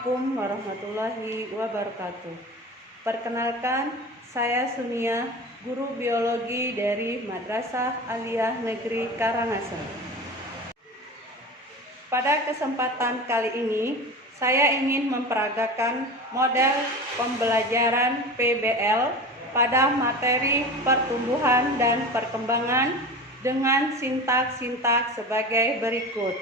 Assalamualaikum warahmatullahi wabarakatuh. Perkenalkan, saya Sunia, guru biologi dari Madrasah Aliyah Negeri Karangasem. Pada kesempatan kali ini, saya ingin memperagakan model pembelajaran PBL pada materi pertumbuhan dan perkembangan dengan sintaks-sintaks sebagai berikut.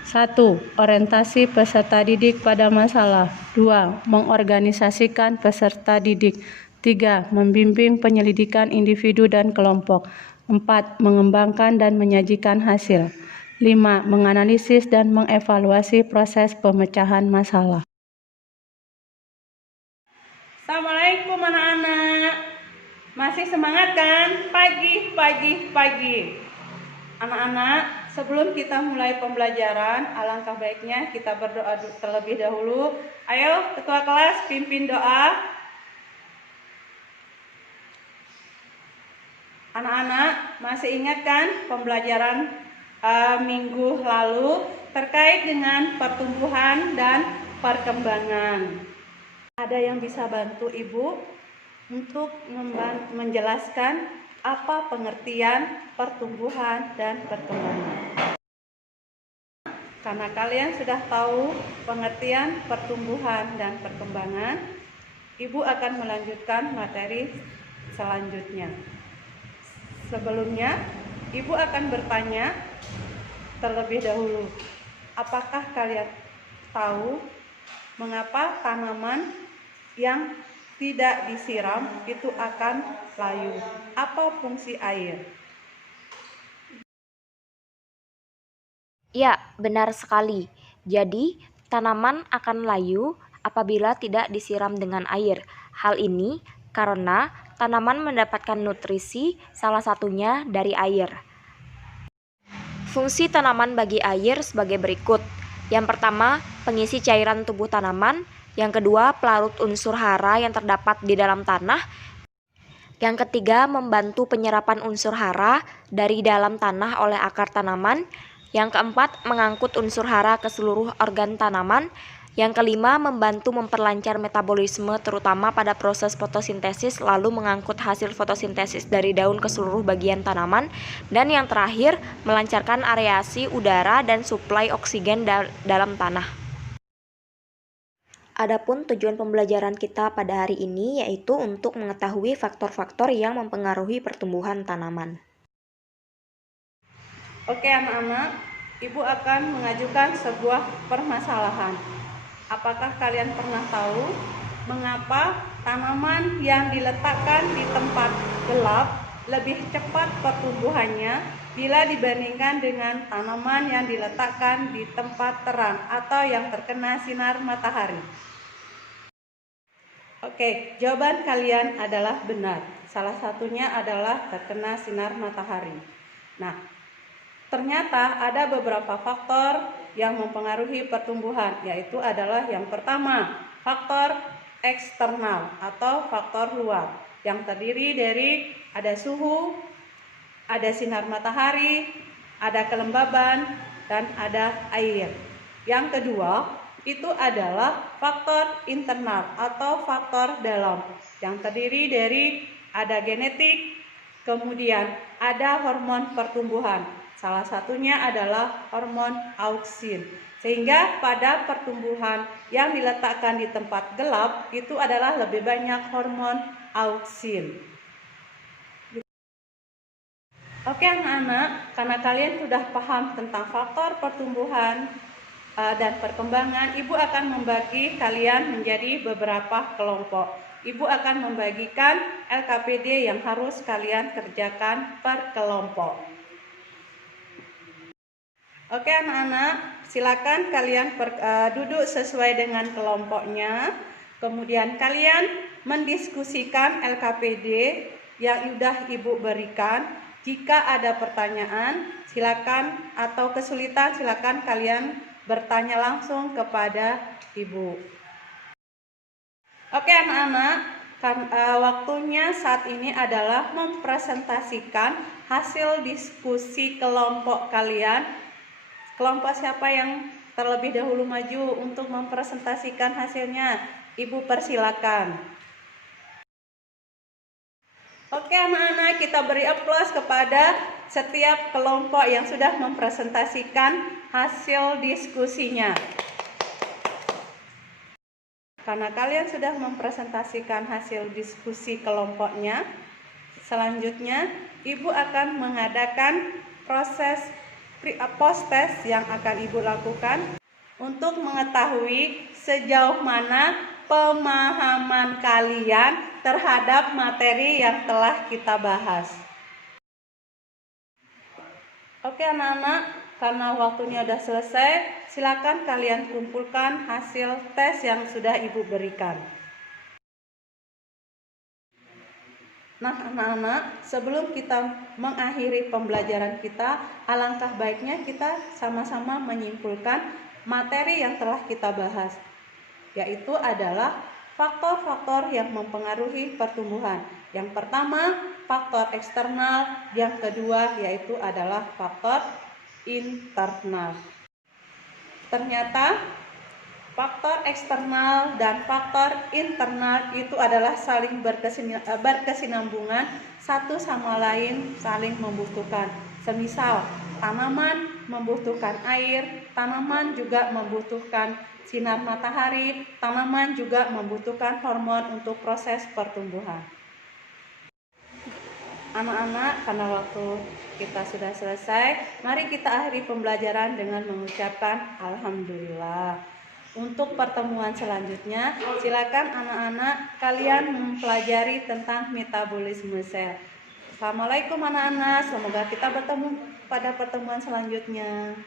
1. Orientasi peserta didik pada masalah. 2. Mengorganisasikan peserta didik. 3. Membimbing penyelidikan individu dan kelompok. 4. Mengembangkan dan menyajikan hasil. 5. Menganalisis dan mengevaluasi proses pemecahan masalah. Assalamualaikum anak-anak. Masih semangat kan? Pagi. Anak-anak, sebelum kita mulai pembelajaran, alangkah baiknya kita berdoa terlebih dahulu. Ayo, ketua kelas pimpin doa. Anak-anak, masih ingat kan pembelajaran minggu lalu terkait dengan pertumbuhan dan perkembangan? Ada yang bisa bantu Ibu untuk menjelaskan apa pengertian pertumbuhan dan perkembangan? Karena kalian sudah tahu pengertian pertumbuhan dan perkembangan, Ibu akan melanjutkan materi selanjutnya. Sebelumnya, Ibu akan bertanya terlebih dahulu, apakah kalian tahu mengapa tanaman yang tidak disiram itu akan layu? Apa fungsi air? Ya, benar sekali. Jadi, tanaman akan layu apabila tidak disiram dengan air. Hal ini karena tanaman mendapatkan nutrisi salah satunya dari air. Fungsi tanaman bagi air sebagai berikut. Yang pertama, pengisi cairan tubuh tanaman. Yang kedua, pelarut unsur hara yang terdapat di dalam tanah. Yang ketiga, membantu penyerapan unsur hara dari dalam tanah oleh akar tanaman. Yang keempat, mengangkut unsur hara ke seluruh organ tanaman. Yang kelima, membantu memperlancar metabolisme terutama pada proses fotosintesis, lalu mengangkut hasil fotosintesis dari daun ke seluruh bagian tanaman. Dan yang terakhir, melancarkan areasi udara dan suplai oksigen dalam tanah. Adapun tujuan pembelajaran kita pada hari ini yaitu untuk mengetahui faktor-faktor yang mempengaruhi pertumbuhan tanaman. Oke anak-anak, Ibu akan mengajukan sebuah permasalahan. Apakah kalian pernah tahu mengapa tanaman yang diletakkan di tempat gelap lebih cepat pertumbuhannya bila dibandingkan dengan tanaman yang diletakkan di tempat terang atau yang terkena sinar matahari? Oke, jawaban kalian adalah benar. Salah satunya adalah terkena sinar matahari. Nah, ternyata ada beberapa faktor yang mempengaruhi pertumbuhan, yaitu adalah yang pertama, faktor eksternal atau faktor luar, yang terdiri dari ada suhu, ada sinar matahari, ada kelembaban, dan ada air. Yang kedua, itu adalah faktor internal atau faktor dalam, yang terdiri dari ada genetik, kemudian ada hormon pertumbuhan. Salah satunya adalah hormon auksin. Sehingga pada pertumbuhan yang diletakkan di tempat gelap itu adalah lebih banyak hormon auksin. Oke anak-anak, karena kalian sudah paham tentang faktor pertumbuhan dan perkembangan, Ibu akan membagi kalian menjadi beberapa kelompok. Ibu akan membagikan LKPD yang harus kalian kerjakan per kelompok. Oke anak-anak, silakan kalian duduk sesuai dengan kelompoknya. Kemudian kalian mendiskusikan LKPD yang sudah Ibu berikan. Jika ada pertanyaan, silakan, atau kesulitan, silakan kalian bertanya langsung kepada Ibu. Oke anak-anak, waktunya saat ini adalah mempresentasikan hasil diskusi kelompok kalian. Kelompok siapa yang terlebih dahulu maju untuk mempresentasikan hasilnya. Ibu persilakan. Oke anak-anak, kita beri aplaus kepada setiap kelompok yang sudah mempresentasikan hasil diskusinya. Karena kalian sudah mempresentasikan hasil diskusi kelompoknya, selanjutnya Ibu akan mengadakan proses post test yang akan Ibu lakukan untuk mengetahui sejauh mana pemahaman kalian terhadap materi yang telah kita bahas. Oke anak-anak, karena waktunya sudah selesai, silakan kalian kumpulkan hasil tes yang sudah Ibu berikan. Nah anak-anak, sebelum kita mengakhiri pembelajaran kita, alangkah baiknya kita sama-sama menyimpulkan materi yang telah kita bahas, yaitu adalah faktor-faktor yang mempengaruhi pertumbuhan. Yang pertama, faktor eksternal, yang kedua yaitu adalah faktor internal. Ternyata faktor eksternal dan faktor internal itu adalah saling berkesinambungan, satu sama lain saling membutuhkan. Semisal tanaman membutuhkan air, tanaman juga membutuhkan sinar matahari, tanaman juga membutuhkan hormon untuk proses pertumbuhan. Anak-anak, karena waktu kita sudah selesai, mari kita akhiri pembelajaran dengan mengucapkan Alhamdulillah. Untuk pertemuan selanjutnya, silakan anak-anak kalian mempelajari tentang metabolisme sel. Assalamualaikum anak-anak, semoga kita bertemu pada pertemuan selanjutnya.